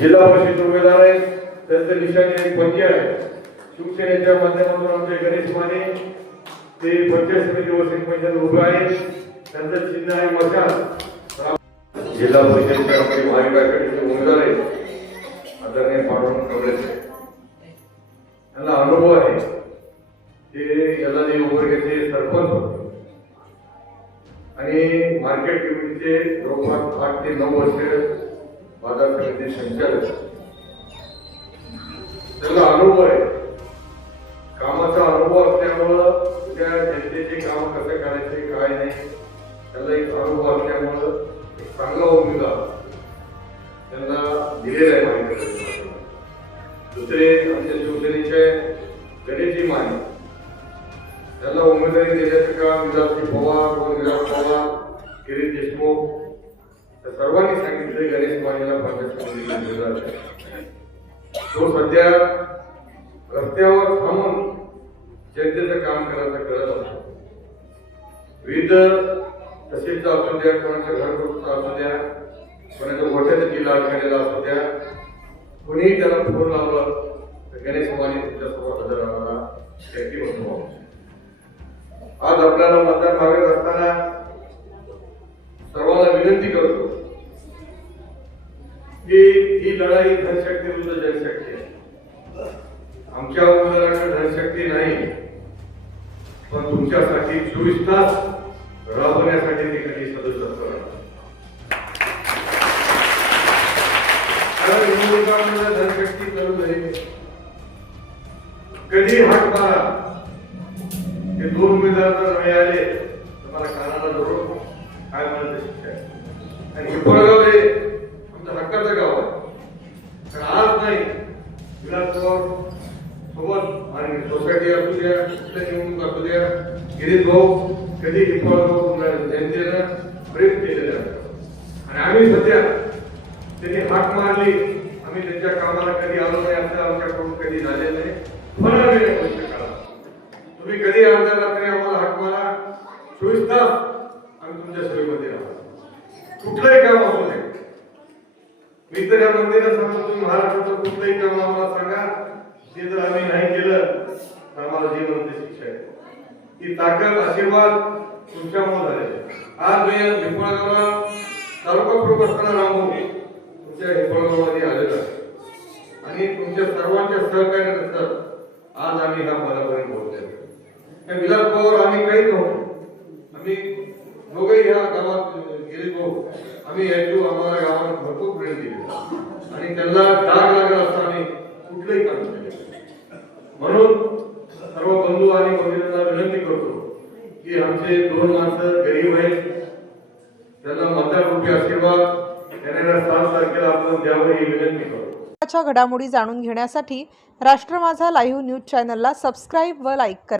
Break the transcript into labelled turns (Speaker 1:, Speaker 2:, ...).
Speaker 1: जिल्हा परिषद उमेदवार आहेत. त्यांचं निशाने एक पंच आहे. शिवसेनेच्या माध्यमातून आमचे गणेश माने ते पंचायत समिती वसतिक पंचायत उभे आहेत. त्यांचं चिन्ह आहे मशाल जिल्हा परिषदचे आपले महाविकास आघाडीचे उमेदवार आहेत. आदरणीय पांडुरंग कवळे त्यांना अनुभव आहे. ते याला जे घेतले सरपंच आणि मार्केट कमिटीचे जवळपास आठ ते नऊ वर्ष बाजार समिती संचालक. त्याला अनुभव आहे. कामाचा अनुभव असल्यामुळं त्या जनतेचे काम कसे करायचे काय नाही त्याला एक अनुभव असल्यामुळं एक चांगला भूमिका त्यांना दिलेला आहे माहिती. दुसरे आमच्या शिवसेनेचे गणेशजी माने त्याला उमेदवारी देण्याचं काम विलासजी पवार व विलास पवार किरीट देशमुख सर्वांनी सांगितले गणेश मानेला पंचायत तो सध्या रस्त्यावर थांबून जनतेचं काम करायचं करत असतो विविध तहसीलचा असू द्या कोणाच्या घरकुलचा असू द्या कोणाच्या मोठ्याचा जिल्हा अधिकाऱ्याला असू द्या कोणीही त्याला फोन लावलं तर गणेश माने तुमच्यासमोर हजर राहणार. की ही लढाई धनशक्ती विरुद्ध जनशक्ती आहे. आमच्या उमेदवाराकडे धनशक्ती नाही पण तुमच्यासाठी चोवीस तास राबवण्यासाठी ते कधी सदस्य कारण धनशक्ती करू नये कधी हात मारा हे दोन उमेदवार जर मिळाले तर मला कानाला धरून काय म्हणत शिक्षा आणि हिप्पळगाव हे आमचं हक्काचं गाव आहे पण आज नाही विलास पवार सोबत आणि सोसायटी असू द्या कुठल्या निवडणूक असू द्या गिरीश भाऊ कधी हिप्पळगाव जनतेनं प्रेम केलेलं आणि आम्ही सध्या त्यांनी हाक मारली आम्ही त्यांच्या कामाला कधी आलो नाही असं आमच्याकडून कधी झाले नाही होणार नाही या करा तुम्ही कधी अर्ध्या रात्री आम्हाला हाक मारा चोवीस तास आम्ही तुमच्या सोयीमध्ये राहू कुठलंही काम असू दे मी तर या मंदिरात सांगतो तुम्ही महाराष्ट्राचं कुठलंही काम आम्हाला सांगा ते जर आम्ही नाही केलं तर आम्हाला जीवन शिक्षा आहे ही ताकद आशीर्वाद तुमच्यामुळे झाले. आज मी या पिंपळगावला तालुका प्रमुख असताना रामू तुमच्या हिंपळगावमध्ये आलेलो आहे. आणि तुमच्या सर्वांच्या सहकार्यानंतर आज आम्ही ह्या पदापर्यंत पोहोचले त्या विलास पवार आम्ही काही नव्हतो. आम्ही दोघेही ह्या गावात गेले भाऊ. आम्ही यायचो आम्हाला गावाला भरपूर प्रेम दिले. आणि त्यांना डाग लागला असता आम्ही कुठलंही काम केले म्हणून सर्व बंधू आणि भगिनींना विनंती करतो की आमचे दोन माणसं गरीब आहेत. त्यांना मतदार रूपी आशीर्वाद येणाऱ्या सात तारखेला आपण द्यावं ही विनंती करतो
Speaker 2: घडामोडी जाणून घेण्यासाठी राष्ट्र माझा लाईव्ह न्यूज चॅनलला सबस्क्राईब व लाईक करा.